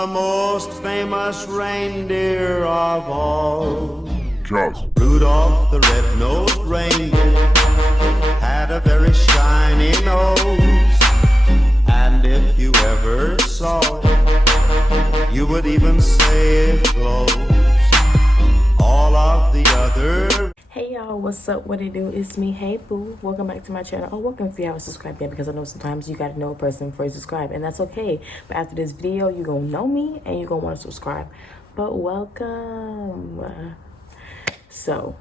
the most famous reindeer of all. Just Rudolph the red-nosed reindeer had a very shiny nose, and if you ever saw it, you would even say it glows. All of the other... Hey y'all, what's up? What it do? It's me, Hey Boo. Welcome back to my channel. Oh, welcome if you haven't subscribed yet, because I know sometimes you gotta know a person before you subscribe, and that's okay. But after this video, you're gonna know me and you're gonna want to subscribe. But welcome. So,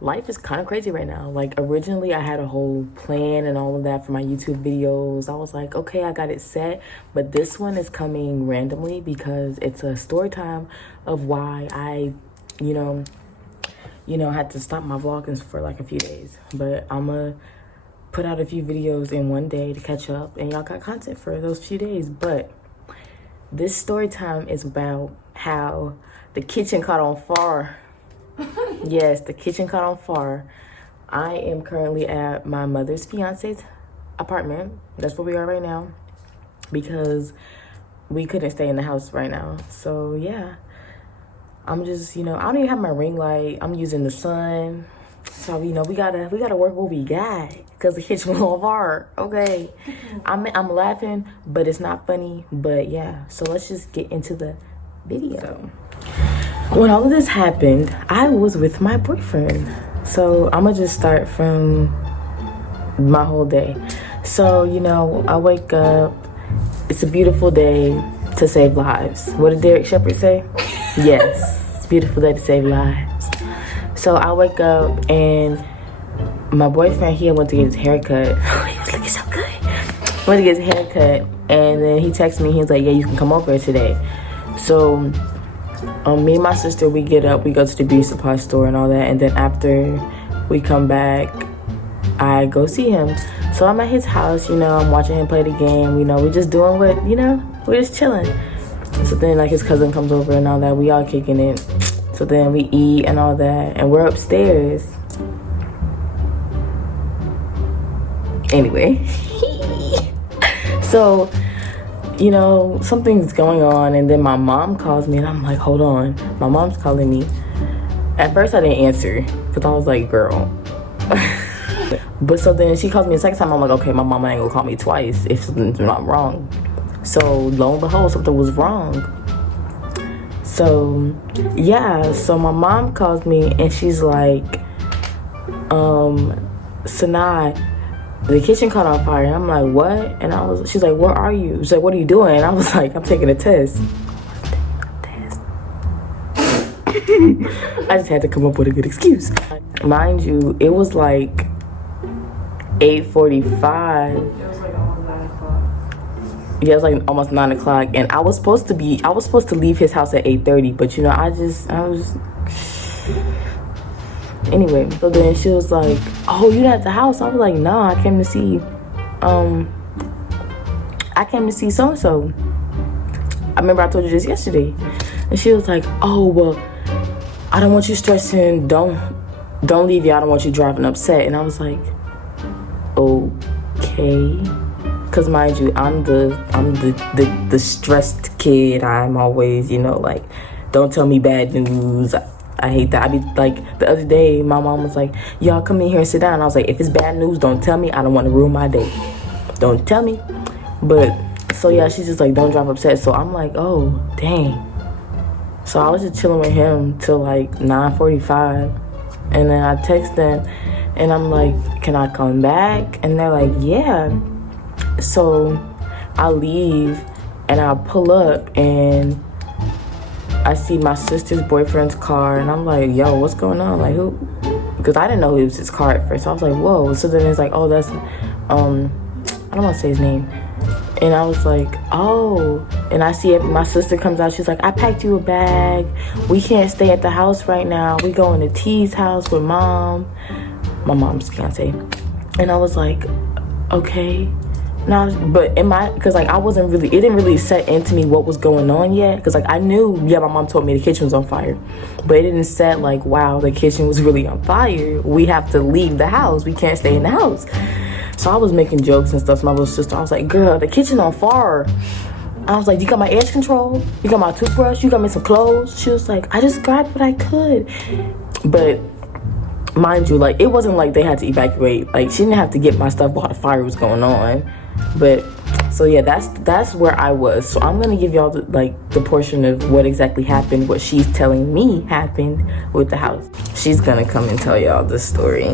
life is kind of crazy right now. Like, originally I had a whole plan and all of that for my YouTube videos. I was like, okay, I got it set. But this one is coming randomly because it's a story time of why I, you know, had to stop my vlogging for like a few days. But I'ma put out a few videos in one day to catch up, and y'all got content for those few days. But this story time is about how the kitchen caught on fire. Yes, the kitchen caught on fire. I am currently at my mother's fiance's apartment. That's where we are right now, because we couldn't stay in the house right now. So yeah, I'm just, I don't even have my ring light. I'm using the sun. So, we gotta work what we got, because the kitchen was on fire. Okay. I'm laughing, but it's not funny. But yeah, so let's just get into the video. When all of this happened, I was with my boyfriend. So I'm gonna just start from my whole day. So, I wake up. It's a beautiful day to save lives. What did Derek Shepherd say? Yes, it's a beautiful day to save lives. So I wake up, and my boyfriend, he went to get his haircut. He was looking so good. Went to get his haircut, and then he texted me. He was like, yeah, you can come over today. So me and my sister, we get up, we go to the beauty supply store and all that, and then after we come back, I go see him. So I'm at his house, I'm watching him play the game, we're just doing what, we're just chilling. So then like his cousin comes over and all that, we all kicking it. So then we eat and all that, and we're upstairs. Anyway, so something's going on, and then my mom calls me, and I'm like, hold on, my mom's calling me. At first I didn't answer, because I was like, girl. But so then she calls me a second time. I'm like, okay, my mama ain't gonna call me twice if something's not wrong. So lo and behold, something was wrong. So yeah, so my mom calls me, and she's like, Sanaai, the kitchen caught on fire. And I'm like, what? And she's like, where are you? She's like, what are you doing? And I was like, I'm taking a test. I just had to come up with a good excuse. Mind you, it was like 8:45. It was like almost 9 o'clock. Yeah, it was like almost 9 o'clock. And I was supposed to leave his house at 8:30, but I was anyway. So then she was like, oh, you not at the house? I was like, nah, I came to see so-and-so. I remember I told you this yesterday. And she was like, oh, well, I don't want you stressing. Don't leave you. I don't want you driving upset. And I was like, okay. Because mind you, I'm the stressed kid. I'm always, like, don't tell me bad news. I hate that. I be like, the other day, my mom was like, y'all come in here and sit down. I was like, if it's bad news, don't tell me. I don't want to ruin my day. Don't tell me. But, so yeah, she's just like, don't drive upset. So I'm like, oh, dang. So I was just chilling with him till like 9:45. And then I text them, and I'm like, can I come back? And they're like, yeah. So I leave, and I pull up, and I see my sister's boyfriend's car, and I'm like, yo, what's going on? Like, who? Because I didn't know it was his car at first. So I was like, whoa. So then it's like, oh, that's, I don't want to say his name. And I was like, oh. And I see it, my sister comes out. She's like, I packed you a bag. We can't stay at the house right now. We going to T's house with mom. My mom's fiance. And I was like, okay. Now, but because like it didn't really set into me what was going on yet. Because like I knew, yeah, my mom told me the kitchen was on fire. But it didn't set like, wow, the kitchen was really on fire. We have to leave the house. We can't stay in the house. So I was making jokes and stuff to my little sister. I was like, girl, the kitchen on fire. I was like, you got my edge control? You got my toothbrush? You got me some clothes? She was like, I just grabbed what I could. But mind you, like, it wasn't like they had to evacuate. Like, she didn't have to get my stuff while the fire was going on. But so yeah, that's where I was. So I'm gonna give y'all the portion of what exactly happened, what she's telling me happened with the house. She's gonna come and tell y'all the story.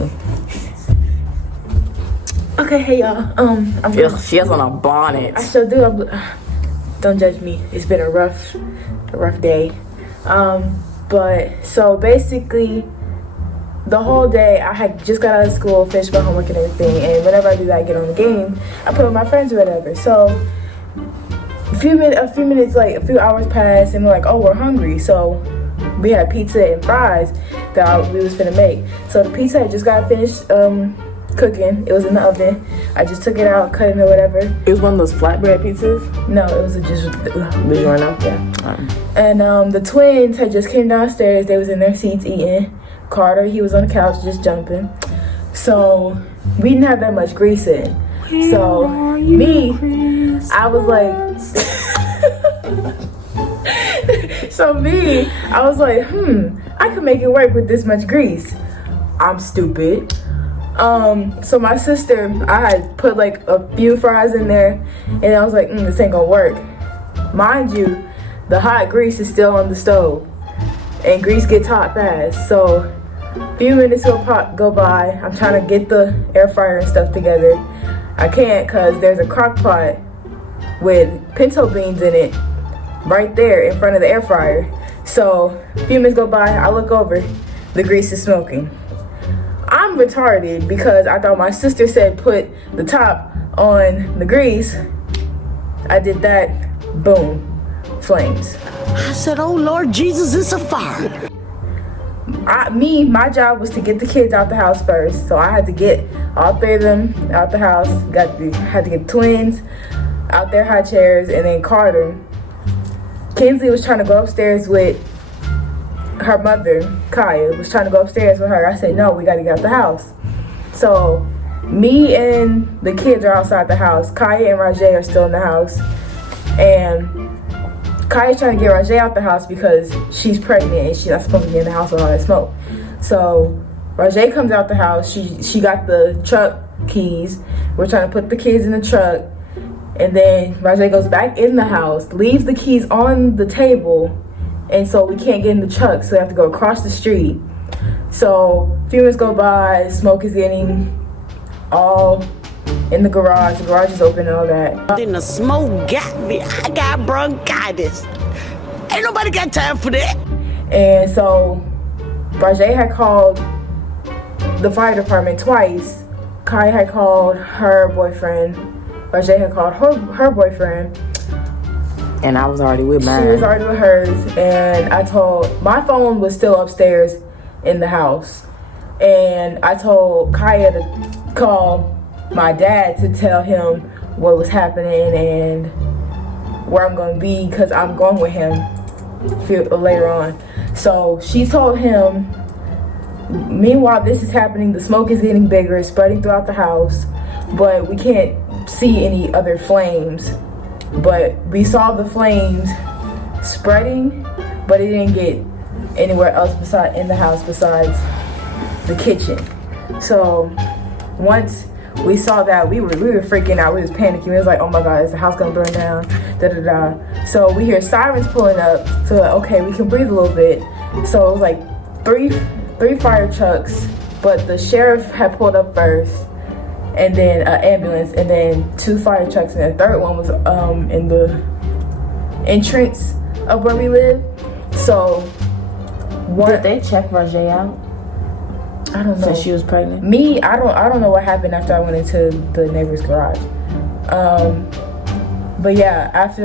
Okay, hey y'all. She has on a bonnet. I still do. Don't judge me. It's been a rough day. But so basically, the whole day I had just got out of school, finished my homework and everything, and whenever I do that, I get on the game, I play with my friends or whatever. So a few minutes, like a few hours passed, and we're like, oh, we're hungry. So we had pizza and fries that we was finna make. So the pizza had just got finished cooking. It was in the oven. I just took it out, cut it or whatever. It was one of those flatbread pizzas? No, it was just DiGiorno? Yeah. And the twins had just came downstairs. They was in their seats eating. Carter, he was on the couch just jumping. So we didn't have that much grease in. So me, I was like, I was like, I could make it work with this much grease. I'm stupid. So my sister, I had put like a few fries in there, and I was like, this ain't gonna work. Mind you, the hot grease is still on the stove, and grease gets hot fast. So a few minutes go by. I'm trying to get the air fryer and stuff together. I can't, because there's a crock pot with pinto beans in it right there in front of the air fryer. So a few minutes go by, I look over, the grease is smoking. I'm retarded because I thought my sister said put the top on the grease. I did that, boom, flames. I said, oh Lord Jesus, it's a fire. My job was to get the kids out the house first. So I had to get all three of them out the house. Had to get twins out their high chairs, and then Carter. Kinsley was trying to go upstairs with her mother, Kaya, was trying to go upstairs with her. I said, no, we got to get out the house. So me and the kids are outside the house. Kaya and Rajay are still in the house. And Kaya's trying to get Rajay out the house because she's pregnant and she's not supposed to be in the house with all that smoke. So Rajay comes out the house. She got the truck keys. We're trying to put the kids in the truck. And then Rajay goes back in the house, leaves the keys on the table, and so we can't get in the truck, so we have to go across the street. So a few minutes go by, smoke is getting all in the garage. The garage is open and all that. Then the smoke got me. I got bronchitis. Ain't nobody got time for that. And so Rajay had called the fire department twice. Kai had called her boyfriend. Rajay had called her boyfriend. And I was already with mine. She was already with hers. And my phone was still upstairs in the house. And I told Kaya to call my dad to tell him what was happening and where I'm going to be, because I'm going with him later on. So she told him, meanwhile this is happening, the smoke is getting bigger, it's spreading throughout the house, but we can't see any other flames. But we saw the flames spreading, but it didn't get anywhere else in the house besides the kitchen. So once we saw that, we were freaking out. We was panicking. We was like, oh my God, is the house gonna burn down? Da da da. So we hear sirens pulling up. So like, okay, we can breathe a little bit. So it was like three fire trucks, but the sheriff had pulled up first, and then an ambulance, and then 2 fire trucks, and the third one was in the entrance of where we live. So did they check Rajay out? I don't know. So she was pregnant? Me, I don't know what happened after I went into the neighbor's garage. But yeah, after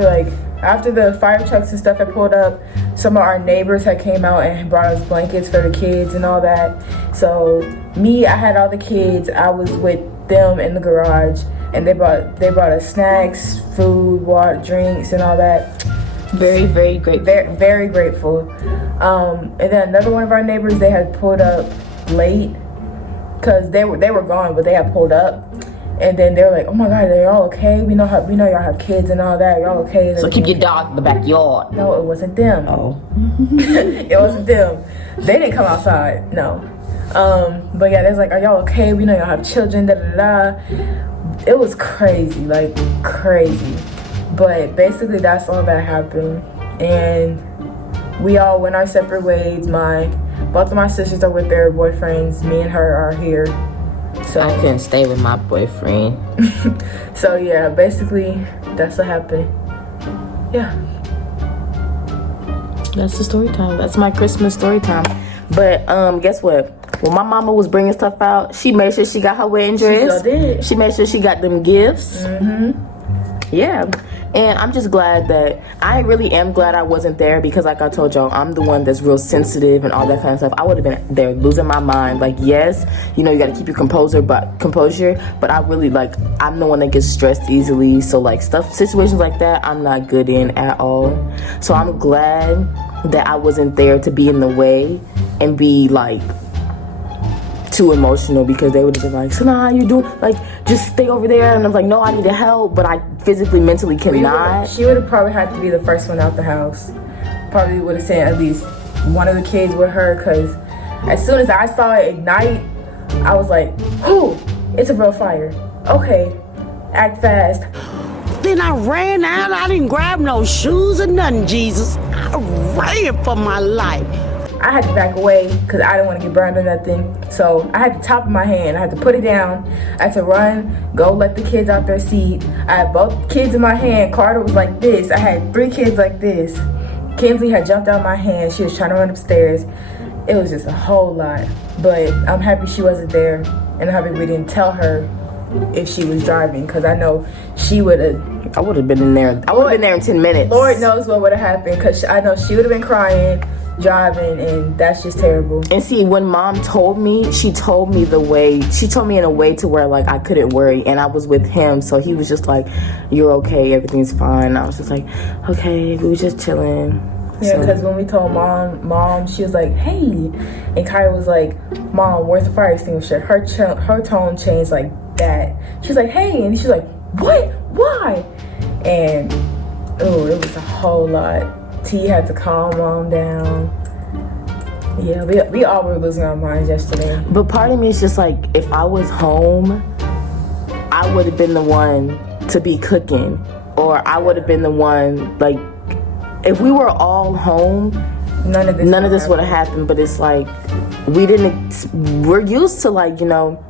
the fire trucks and stuff had pulled up, some of our neighbors had came out and brought us blankets for the kids and all that. So me, I had all the kids. I was with them in the garage, and they brought us snacks, food, water, drinks, and all that. Very, very grateful. Very, very grateful. And then another one of our neighbors, they had pulled up late because they were gone, but they had pulled up, And then they're like, oh my God, are y'all okay? We know y'all have kids and all that. Are y'all okay? So keep your dog in the backyard. No, it wasn't them. Oh. It wasn't them. They didn't come outside. No. But yeah, there's like, are y'all okay? We know y'all have children. Da da da. It was crazy, like crazy. But basically, that's all that happened, and we all went our separate ways. Both of my sisters are with their boyfriends. Me and her are here. So I couldn't stay with my boyfriend. So yeah, basically that's what happened. Yeah. That's the story time. That's my Christmas story time. But guess what? When my mama was bringing stuff out, she made sure she got her wedding dress. She sure did. She made sure she got them gifts. Yeah. And I'm just glad that I really am glad I wasn't there, because like I told y'all, I'm the one that's real sensitive and all that kind of stuff. I would have been there losing my mind. Like, yes, you know, you got to keep your composure, but I really, like, I'm the one that gets stressed easily. So like situations like that, I'm not good in at all. So I'm glad that I wasn't there to be in the way and be like too emotional, because they would have been like, Sanaai, you doing, like, just stay over there. And I'm like, no, I need help, but I physically, mentally cannot. She would have probably had to be the first one out the house. Probably would have sent at least one of the kids with her, because as soon as I saw it ignite, I was like, ooh, it's a real fire. Okay, act fast. Then I ran out. I didn't grab no shoes or nothing, Jesus. I ran for my life. I had to back away because I didn't want to get burned or nothing. So I had the top of my hand. I had to put it down. I had to run, go let the kids out their seat. I had both kids in my hand. Carter was like this. I had 3 kids like this. Kinsley had jumped out of my hand. She was trying to run upstairs. It was just a whole lot. But I'm happy she wasn't there. And I'm happy we didn't tell her if she was driving, because I know she would have. I would have been in there. I would have been there in 10 minutes. Lord knows what would have happened, because I know she would have been crying, driving, and that's just terrible. And see, when mom told me, she told me in a way to where like I couldn't worry, and I was with him, so he was just like, you're okay, everything's fine. I was just like, okay, we were just chilling. Yeah, because when we told mom, she was like, hey, and Kaya was like, Mom, where's the fire extinguisher? Her tone changed like that. She was like, hey, and she's like, what? Why? And oh, it was a whole lot. T had to calm mom down. Yeah, we all were losing our minds yesterday. But part of me is just like, if I was home, I would have been the one to be cooking, or I would have been the one, like, if we were all home, none of this would have happened. But it's like, we're used to, like, you know,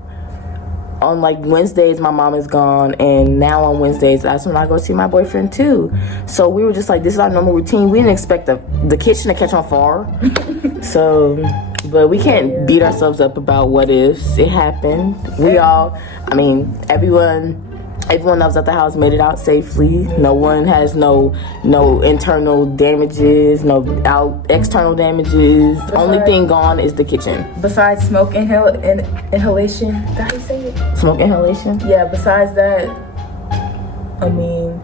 on like Wednesdays my mom is gone, and now on Wednesdays that's when I go see my boyfriend too. So we were just like, this is our normal routine. We didn't expect the kitchen to catch on fire. So, but we can't beat ourselves up about what ifs. It happened. Everyone else at the house made it out safely. No one has no internal damages, no external damages. Only thing gone is the kitchen. Besides smoke inhalation, is that how you say it? Smoke inhalation? Yeah, besides that, I mean,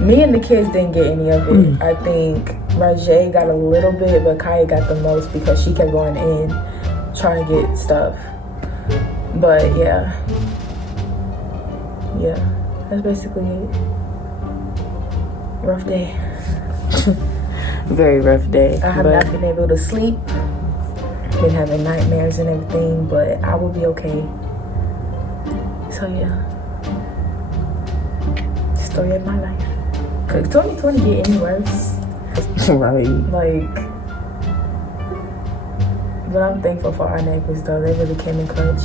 me and the kids didn't get any of it. I think Rajay got a little bit, but Kaya got the most because she kept going in trying to get stuff. But yeah, that's basically it. Rough day. Very rough day. I have not been able to sleep. Been having nightmares and everything, but I will be okay. So yeah, story of my life. Could 2020 get any worse? Right. Like, but I'm thankful for our neighbors though. They really came in clutch.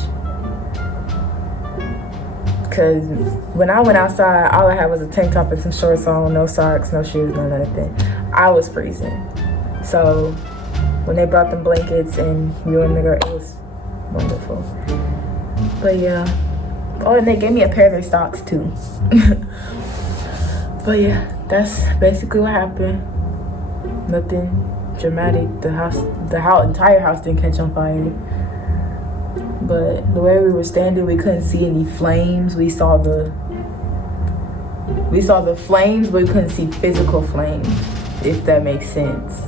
Cause when I went outside, all I had was a tank top and some shorts on, no socks, no shoes, no nothing. I was freezing. So when they brought them blankets and we were in the garden, it was wonderful. But yeah. Oh, and they gave me a pair of their socks too. But yeah, that's basically what happened. Nothing dramatic. The entire house didn't catch on fire. But the way we were standing, we couldn't see any flames. We saw the flames, but we couldn't see physical flames, if that makes sense.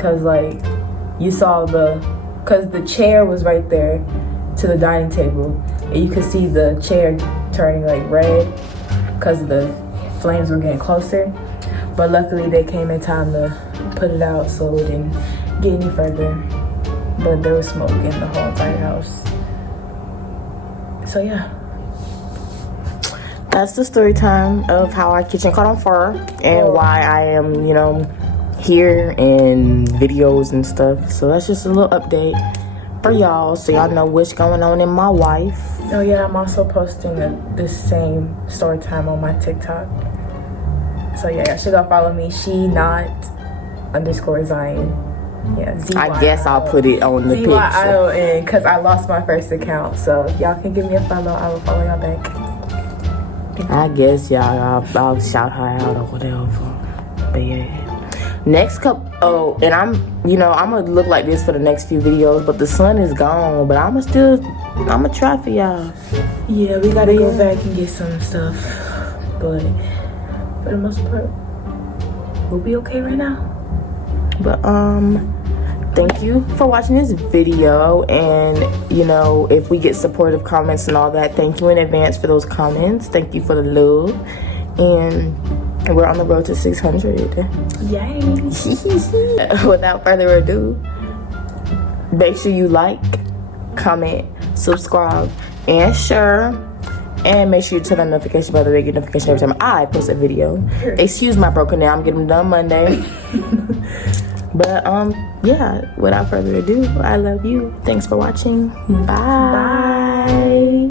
Cause like, you saw cause the chair was right there to the dining table. and you could see the chair turning like red because the flames were getting closer. But luckily they came in time to put it out so it didn't get any further. But there was smoke in the whole entire house. So yeah. That's the story time of how our kitchen caught on fire and why I am, you know, here and videos and stuff. So that's just a little update for y'all, so y'all know what's going on in my life. Oh yeah, I'm also posting this same story time on my TikTok. So yeah, y'all should go follow me. She_Zion. Yeah, I guess I'll put it on the picture. ZYION, because I lost my first account. So y'all can give me a follow. I will follow y'all back. I guess y'all, I'll shout her out or whatever. But yeah. Next and I'm gonna look like this for the next few videos, but the sun is gone. But I'ma try for y'all. Yeah, we gotta go back and get some stuff. But for the most part, we'll be okay right now. But thank you for watching this video, and if we get supportive comments and all that, thank you in advance for those comments. Thank you for the love, and we're on the road to 600. Yay. Without further ado, make sure you like, comment, subscribe, and share, and make sure you turn on notification bell to get notification every time I post a video. Excuse my broken down, I'm getting them done Monday. But yeah, without further ado, I love you. Thanks for watching. Bye.